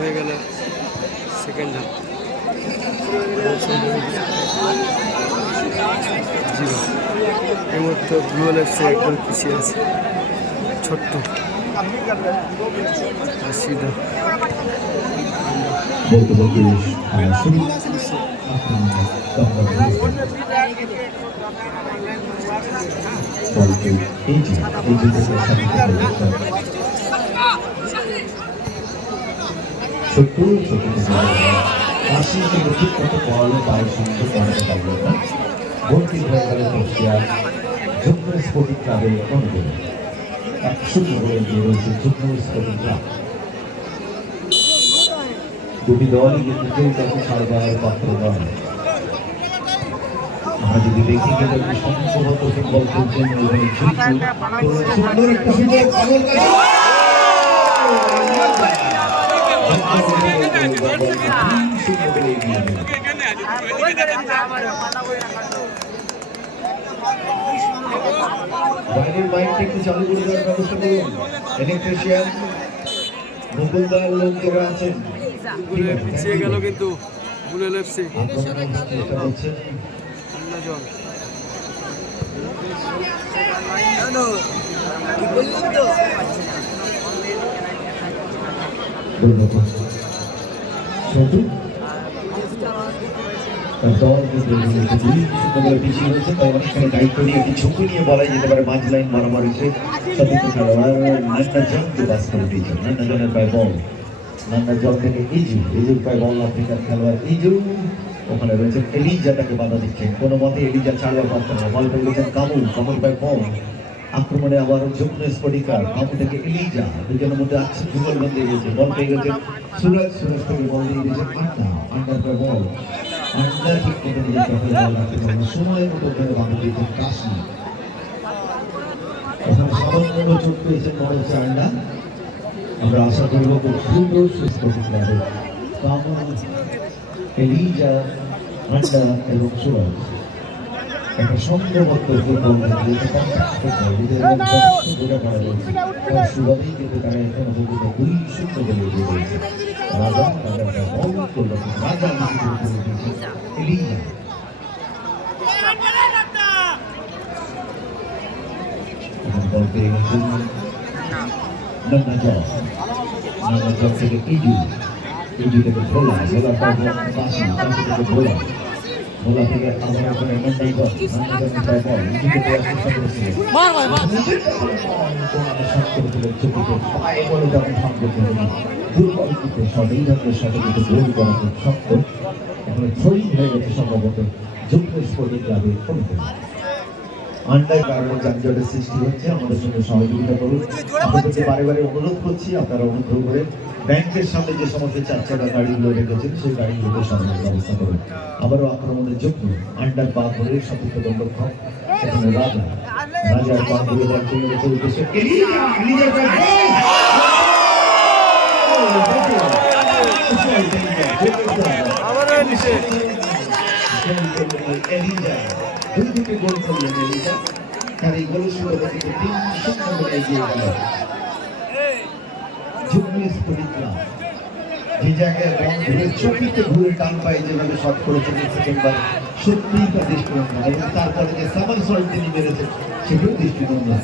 হয়ে গেল second half. এই মুহূর্তে ব্লু এফসি একদম পিছিয়ে আছে, ছোট্ট সিধা ঠিক মতো পড়ালে তার সুন্দর বানাতে পারবে না। ভর্তি হয়ে গেল কুষ্টিয়া যুগ্ম স্পোর্টিং ক্লাবের অনুকূলে 1-0 গোলে এগিয়ে রয়েছে যুগ্ম স্পোর্টিং ক্লাব। দুটি দলই কিন্তু কেউ কাউকে ছাড় দেওয়ার পাত্র নয়। আমরা যদি দেখি গেলে সম্ভবত ফুটবল খেলছেন সুন্দর একটা বাইরের মাইকটা একটু চালু করে দেওয়ার ব্যবস্থা করুন। ইলেকট্রিশিয়ান মুকুলদার লোক যারা আছেন পিছিয়ে গেল কিন্তু ব্লু এফসি। দায়িত্ব নিয়ে একটি ঝুঁকি নিয়ে বলাই যেতে পারে মাঝ লাইন মারামারিতে সতীর্থ খেলোয়াড় নান্না জনকে বাস করে দিয়েছেন। নান্না জনের পায় বল, নান্না জন থেকে ইজুর পায় বল আফ্রিকার খেলোয়াড় ইজু। ওখানে রয়েছেন এলিজা, তাকে বাধা দিচ্ছেন কোনো মতে এলিজা ছাড়বার পারত না। বল পেয়ে গেছেন কামুল পায় বল। আক্রমণে আবার যুগ্ম স্ফটিকার কামু থেকে এলিজা, দুজনের মধ্যে আছে যুগল বন্ধে গেছে। বল পেয়ে গেছেন সুরাজ থেকে বল দিয়ে দিয়েছেন আন্ডার পায় বল। আন্ডার ঠিক মতো নিজের কাছে বল রাখতে পারেন, সময় মতো ধরে বাধা দিয়েছেন কাশ্মীর। এখন সামান্য চোট পেয়েছেন মনে হচ্ছে আন্ডা। আমরা আশা করব খুব সুন্দর সুস্থ হবে কামু, এলিজা, আন্ডা এবং সুরাজ। একটা সম্ভবত ফুটবল সুবাদেই কিন্তু তারা এখন পর্যন্ত 2-0 গোলে এগিয়ে রয়েছে। রাজা বল করল, রাজা এলিজা বল পেয়ে গেছেন নান্না জন থেকে ইজু থেকে ভোলা থেকে বাসি থেকে ভোলা থেকে আবার ওখানে নান্না জন বল ইজুকে দেওয়ার চেষ্টা করেছিলেন। পায়ে বলে যখন সামনে দুর্বল কিন্তু শট, এই ধরনের শটে কিন্তু গোল করা খুব শক্ত। এখানে থ্রোইং হয়ে গেছে সম্ভবত যুগ্ম স্পোর্টিং ক্লাবের অনুকূলে। আন্ডার কারণে যানজটের সৃষ্টি হচ্ছে, আমাদের সঙ্গে সহযোগিতা করুন। আপনাদেরকে বারে অনুরোধ করছি আপনারা অনুগ্রহ করে ব্যাংকের সামনে যে সমস্ত 4 চাকা গাড়িগুলো রেখেছেন সেই গাড়িগুলোকে সরানোর ব্যবস্থা করুন। আবারও আক্রমণের যোগ্য আন্ডার পা ধরে সতীর্থ দণ্ডক্ষক এখানে রাজার পা ধরে চলে উঠেছে দুটি গোল করলেন এলিজা। তার এই গোলের সুবাদে কিন্তু 3-0 গোলে এগিয়ে গেল যুগ্ম স্পোর্টিং ক্লাব। যে জায়গায় চোখে ঘুরে টান পায়ে যেভাবে শট করেছেন সেকেন্ডবার, সত্যিই তার দৃষ্টিনন্দন। এবং তারপরে যে সামার সল্ট তিনি মেরেছেন সেটাও দৃষ্টিনন্দন।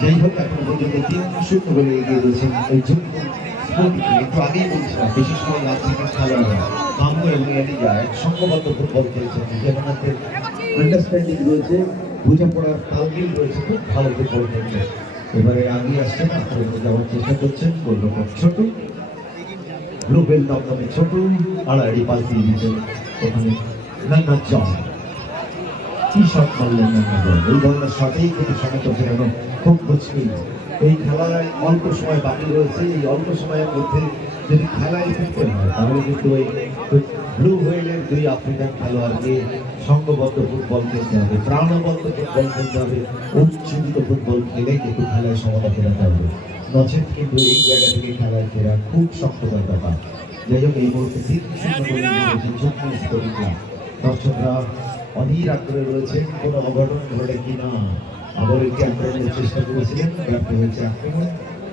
যাই হোক, এখন পর্যন্ত 3-0 গোলে এগিয়ে রয়েছেন এই যুগ্ম স্পোর্টিং। একটু আগেই বলছিলাম বেশি সময় আফ্রিকার খেলোয়াড়রা কামু এবং এলিজা এক সংঘবদ্ধ ফুটবল খেলছেন, যেখানে আন্ডারস্ট্যান্ডিং রয়েছে, বোঝাপড়ার তালমিল রয়েছে, খুব ভালো ফুটবল খেলছে। এবারে আগিয়ে আসছেন, আক্রমণে যাওয়ার চেষ্টা করছেন গোলরক্ষক ছোট, ব্লু বেল্ট নামে ছোট, আড়াআড়ি পাস দিয়ে দিচ্ছেন ওখানে নান্না জন। কি শট মারলেন নান্না জন! এই ধরনের শটেই কিন্তু সমস্ত ফেরানো খুব মুশকিল। এই খেলায় অল্প সময় বাকি রয়েছে, এই অল্প সময়ের মধ্যে যদি খেলায় ফিরতে হয় তাহলে কিন্তু ওই ব্লু হুইলের 2 আফ্রিকান খেলোয়াড়কে সংঘবদ্ধ ফুটবল খেলতে হবে, প্রাণবন্ত ফুটবল খেলতে হবে, উজ্জীবিত ফুটবল খেলে কিন্তু খেলায় সমতা ফেরাতে হবে। নচেত কিন্তু এই জায়গা থেকে খেলায় ফেরা খুব শক্ততার ব্যাপার। যাই হোক, এই মুহূর্তে 3-0 গোলে এগিয়ে যুগ্ম স্পোর্টিং ক্লাব। দর্শকরা অধীর আগ্রহে রয়েছেন কোনো অঘটন ঘটে কিনা। আবার একটি আক্রমণের চেষ্টা করেছিলেন, ব্যর্থ হয়েছে আক্রমণ।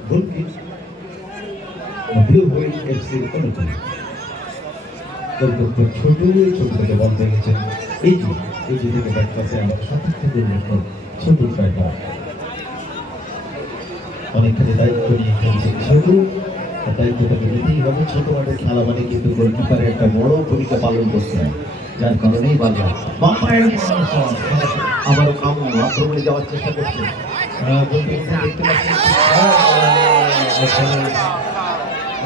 গোলকিপ ব্লু হুইল এফসি অনুকূল কলকাতার ছোট ছোট থেকে বল পেয়েছেন এই যে থেকে ব্যাট পাশে আমার সতীর্থদের মতো ছোট ট্রাইকার অনেকখানি দায়িত্ব নিয়ে খেলছেন ছোট দায়িত্বটাকে নিতেই হবে। ছোট মাঠের খেলা মানে কিন্তু গোলকিপারের একটা বড় ভূমিকা পালন করতে হয়, যার কারণেই বারবার আবারও কামু আক্রমণে যাওয়ার চেষ্টা করছে। দেখতে পাচ্ছি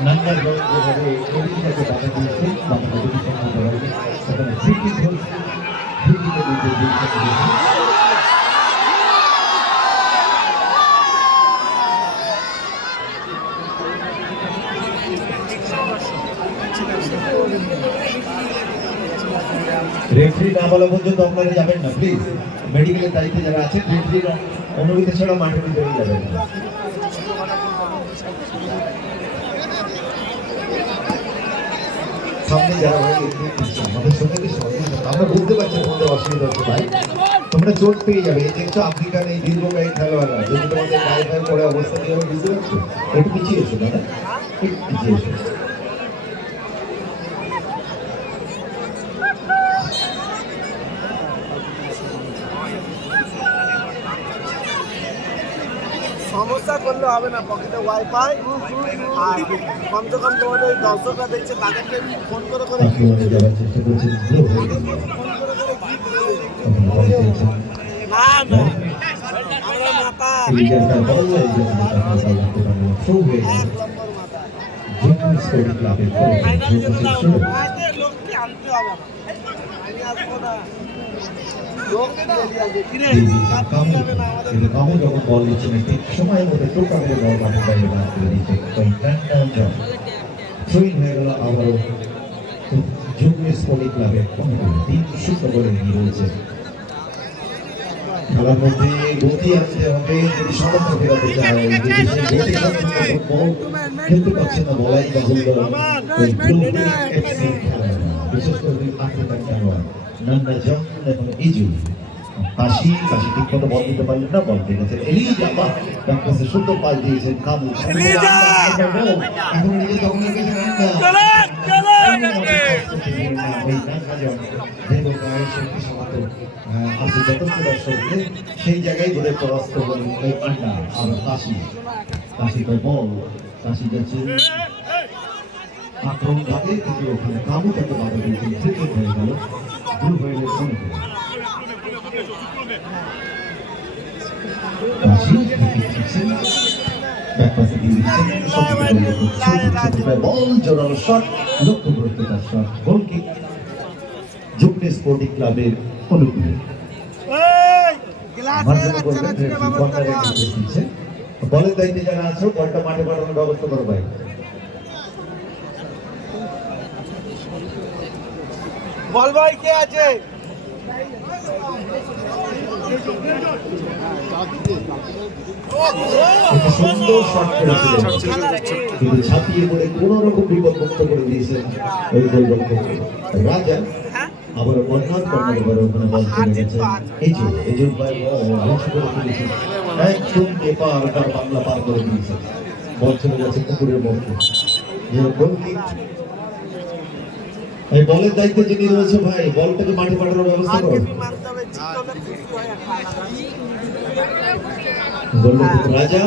নান্দার দল যেভাবে এদিকে বাধা দিয়েছে, বাধাটা যদি সম্ভব হয়নি সেখানে ফ্রি কিক হয়েছে। ফ্রি কিকের মধ্যে রেফারি না বলা পর্যন্ত আপনারা যাবেন না, প্লিজ। মেডিকেলের দায়িত্বে যারা আছেন রেফারিরা অনুমতি ছাড়া মাঠের ভিতরে যাবেন না। সামনে যারা ভাই আমাদের সঙ্গে আমরা বুঝতে পারছি তোমাদের অসুবিধা হচ্ছে ভাই, তোমরা চোট পেয়ে যাবে। এই দেখছো আফ্রিকান এই দীর্ঘকায়ী খেলোয়াড়রা যদি তোমাদের গায়ে গায়ে পড়ে অবস্থা নিয়ে বুঝতে পারছো, একটু পিছিয়ে এসো দাদা, একটু পিছিয়ে এসো। সমস্যা করলে হবে না, পকেটে ওয়াইফাই আর কমসে কম তোমাদের দর্শকরা দেখছে তাদেরকে ফোন করে করে না না আমরা মাথা এক নম্বর মাথা লোককে আনতে হবে আমি আসবো না। কামু যখন বল দিচ্ছেন ঠিক সময়ের মধ্যে টোকা মেরে বল মাঠে বাইরে বার করে দিচ্ছে। থ্রোইন হয়ে গেল আবারও জুনিয়র স্পোর্টিং ক্লাবের 3-0 করে নিয়ে রয়েছে। খেলার মধ্যে গতি আনতে হবে যদি সমর্থ ফেরাতে চায়, যদি সেই গতি বল খেলতে পারছে না বলাই বাহুল্য বিশেষ করে আফ্রিকান খেলোয়াড় নান্না জন এবং ইজু। কাশি ঠিক মতো বল দিতে পারলেন না, বল দিয়েছেন এলিজা। বাহ, তার কাছে সুন্দর পাস দিয়েছেন কামু। এখন নিজে তখন সেই জায়গায় বলে পরাস্ত হলেন ওই আন্ডা আর কাশি বল কাশি যাচ্ছে আক্রমণ থাকে, কিন্তু ওখানে কামু তাকে বাধা দিয়েছেন। ক্রিকেট হয়ে গেল ভুল হয়ে গেছে। বল জোরালো শট, লক্ষ্য করতে তার শট, গোল কিক জুনিয়র স্পোর্টিং ক্লাবের অনুকূলে। বলের দায়িত্বে যারা আছো বলটা মাঠে পাঠানোর ব্যবস্থা করো ভাই। বল ভাই কে আছে? সুন্দর শট করেছিলেন, কিন্তু ছাপিয়ে পড়ে কোন রকম বিপদ মুক্ত করে দিয়েছেন ওই গোলরক্ষক রাজা। আবার কর্নার ওখানে বল চলে গেছে। এই যে ভাই করে ফেলেছে একদম পেপার তার বাংলা পার করে দিয়েছে। বল চলে গেছে পুকুরের মধ্যে। এই বলের দায়িত্বে যিনি রয়েছে ভাই, বলটাকে মাঠে পাঠানোর ব্যবস্থা করো। রাজা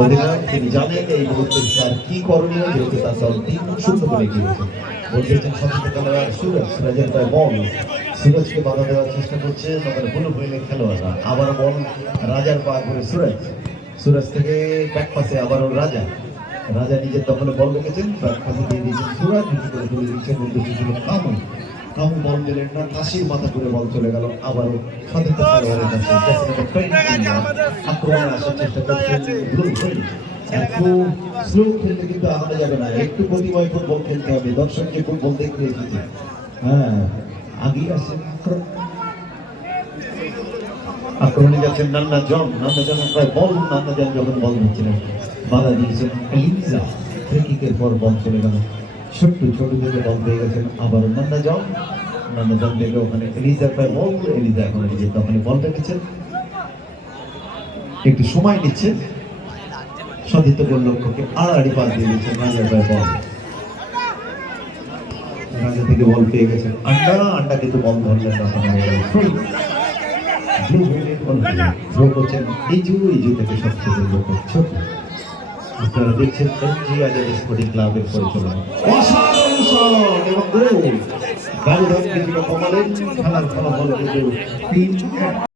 অধিনায়ক তিনি জানেন এই মুহূর্তে তার কি করণীয়, যেহেতু তার দল 3-0 করে গিয়েছে। বলতেছেন সচেতন খেলোয়াড় সুরজ, রাজার পায়ে বল, সুরজকে বাধা দেওয়ার চেষ্টা করছে তখন ভুল হইলে খেলোয়াড়রা। আবার বল রাজার পা করে সুরজ থেকে ব্যাক পাসে আবারও রাজা নিজের দখলে বল রেখেছেন, ব্যাক পাসে দিয়ে দিয়েছেন সুরজ, নিচে করে তুলে দিচ্ছেন। উদ্দেশ্য ছিল কামু বল দিলেন না, কাশির মাথা করে বল চলে গেল আবারও সতীর্থ খেলোয়াড়ের কাছে। আক্রমণে আসার চেষ্টা করছেন একটু স্লো খেলতে কিন্তু আগানো যাবে না, একটু গতিময় ফুটবল খেলতে হবে। দর্শককে ফুটবল দেখতে এসেছে, হ্যাঁ আগেই আসছেন আক্রমণে যাচ্ছেন নান্না জন প্রায় বল। নান্না জন যখন বল নিচ্ছিলেন বাধা দিয়েছেন এলিজা। ফ্রি কিকের পর বল চলে গেল, ছোট থেকে বল পেয়ে গেছেন আবারও নান্না জন থেকে ওখানে এলিজার প্রায় বল। এলিজা এখন নিজের দখলে বল রেখেছেন, একটু সময় নিচ্ছে সতীর্থ গোলরক্ষককে আড়াআড়ি পাস দিয়ে দিয়েছেন রাজার ভাই বল। রাজা থেকে বল পেয়ে গেছেন আন্ডা কিন্তু বল ধরলেন না। ব্লু ভেরিয়েন্ট বল থ্রো করছেন ইজু থেকে সবচেয়ে গোলরক্ষক ছোট। আপনারা দেখছেন এমজি আজাদ স্পোর্টিং ক্লাবের পরিচালনা অসাধারণ শট এবং গোল। ব্যবধান কিছুটা কমালেন, খেলার ফলাফল কিন্তু 3-1।